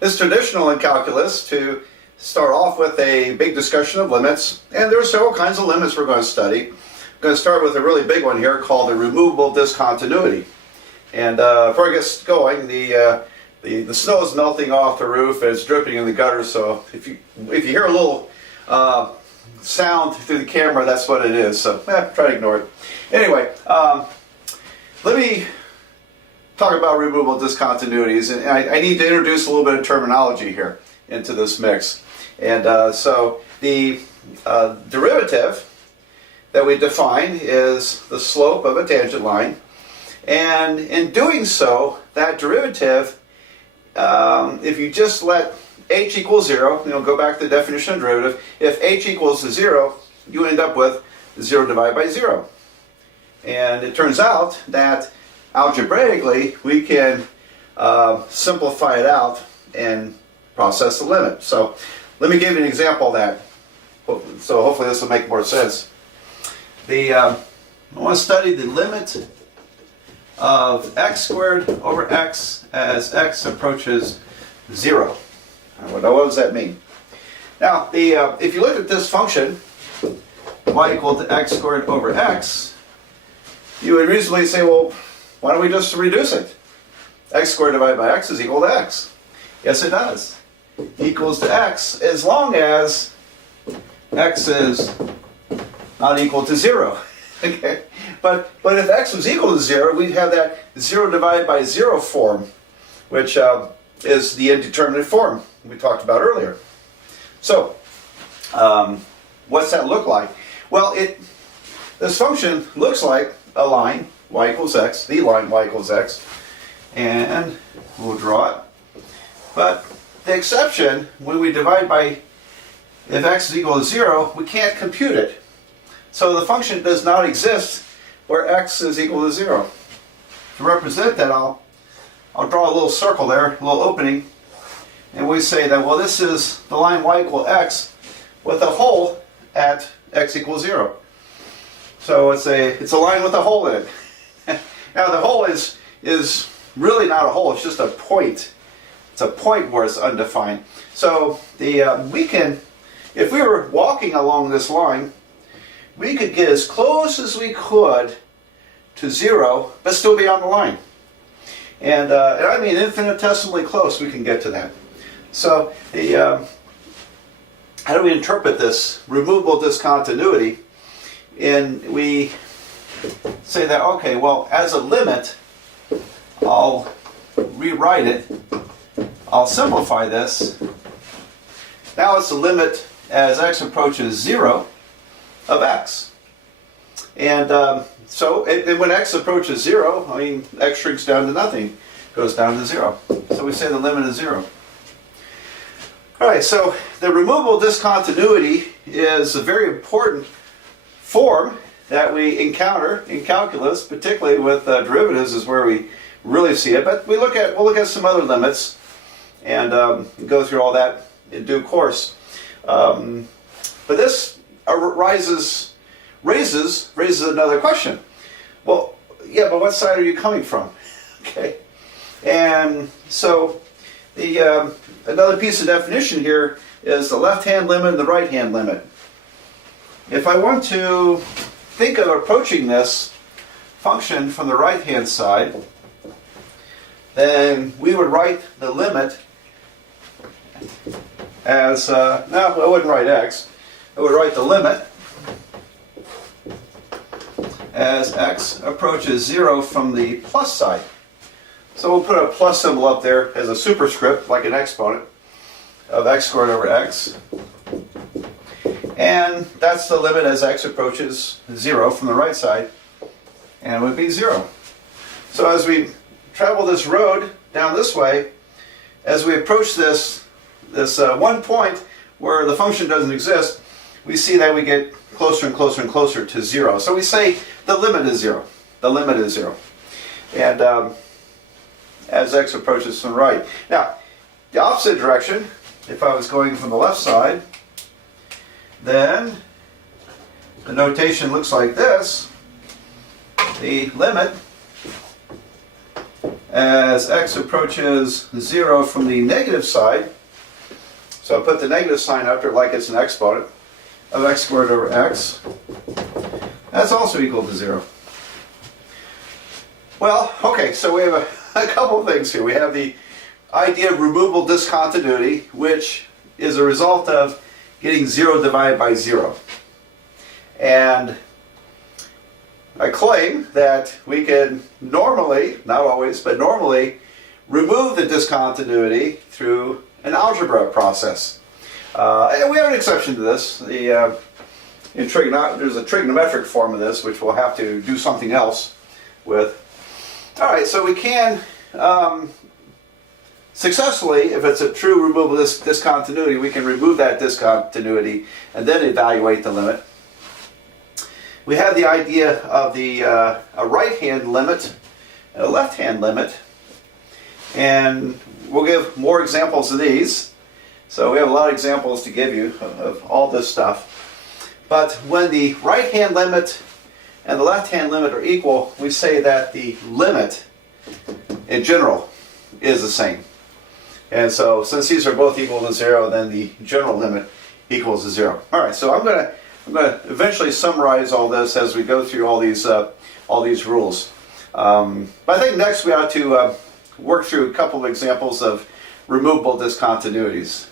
It's traditional in calculus to start off with a big discussion of limits, and there are several kinds of limits we're going to study. I'm going to start with a really big one here called the removable discontinuity. And before I get going, the snow is melting off the roof and it's dripping in the gutter, so if you hear a little sound through the camera, that's what it is, so try to ignore it. Anyway, let me talk about removable discontinuities, and I need to introduce a little bit of terminology here into this mix. And so the derivative that we define is the slope of a tangent line, and in doing so, that derivative, if you just let h equals 0, go back to the definition of derivative, if h equals to 0, you end up with 0 divided by 0. And it turns out that algebraically we can simplify it out and process the limit. So let me give you an example of that. So hopefully this will make more sense. I want to study the limit of x squared over x as x approaches 0. What does that mean? Now, if you look at this function, y equal to x squared over x, you would reasonably say, well, why don't we just reduce it? X squared divided by x is equal to x. Yes, it does. Equals to x as long as x is not equal to 0. Okay? But if x was equal to 0, we'd have that 0 divided by 0 form, which is the indeterminate form we talked about earlier. So, what's that look like? Well, this function looks like a line, y equals x, the line y equals x, and we'll draw it. But the exception, when we divide by, if x is equal to 0, we can't compute it. So the function does not exist where x is equal to 0. To represent that, I'll draw a little circle there, a little opening, and we say that, well, this is the line y equal x with a hole at x equals 0. So it's a line with a hole in it. Now the hole is really not a hole, it's just a point. It's a point where it's undefined. So we can, if we were walking along this line, we could get as close as we could to 0, but still be on the line. And I mean infinitesimally close we can get to that. So how do we interpret this removable discontinuity? And we say that, okay, well, as a limit, I'll rewrite it. I'll simplify this. Now it's the limit as x approaches 0 of x. And so when x approaches 0, I mean, x shrinks down to nothing, goes down to 0. So we say the limit is 0. All right, so the removable discontinuity is a very important form that we encounter in calculus, particularly with derivatives is where we really see it. But we'll look at some other limits and go through all that in due course. But this raises another question. Well, yeah, but what side are you coming from? Okay, and so another piece of definition here is the left-hand limit and the right-hand limit. If I want to think of approaching this function from the right-hand side, then we would write the limit as, no, I wouldn't write x. I would write the limit as x approaches 0 from the plus side. So we'll put a plus symbol up there as a superscript, like an exponent, of x squared over x. And that's the limit as x approaches 0 from the right side, and it would be 0. So as we travel this road down this way, as we approach this one point where the function doesn't exist, we see that we get closer and closer and closer to 0. So we say the limit is 0. The limit is 0. And as x approaches from the right. Now, the opposite direction, if I was going from the left side, then the notation looks like this. The limit as x approaches 0 from the negative side. So I put the negative sign after it like it's an exponent of x squared over x. That's also equal to 0. Well, okay, so we have a couple of things here. We have the idea of removable discontinuity, which is a result of getting 0 divided by 0. And I claim that we can normally, not always, but normally remove the discontinuity through an algebraic process. And we have an exception to this. There's a trigonometric form of this, which we'll have to do something else with. All right, so we can successfully, if it's a true removable discontinuity, we can remove that discontinuity and then evaluate the limit. We have the idea of a right-hand limit and a left-hand limit, and we'll give more examples of these. So we have a lot of examples to give you of all this stuff. But when the right-hand limit and the left-hand limit are equal, we say that the limit in general is the same. And so since these are both equal to 0, then the general limit equals to 0. All right, so I'm going to eventually summarize all this as we go through all these rules. But I think next we ought to work through a couple of examples of removable discontinuities.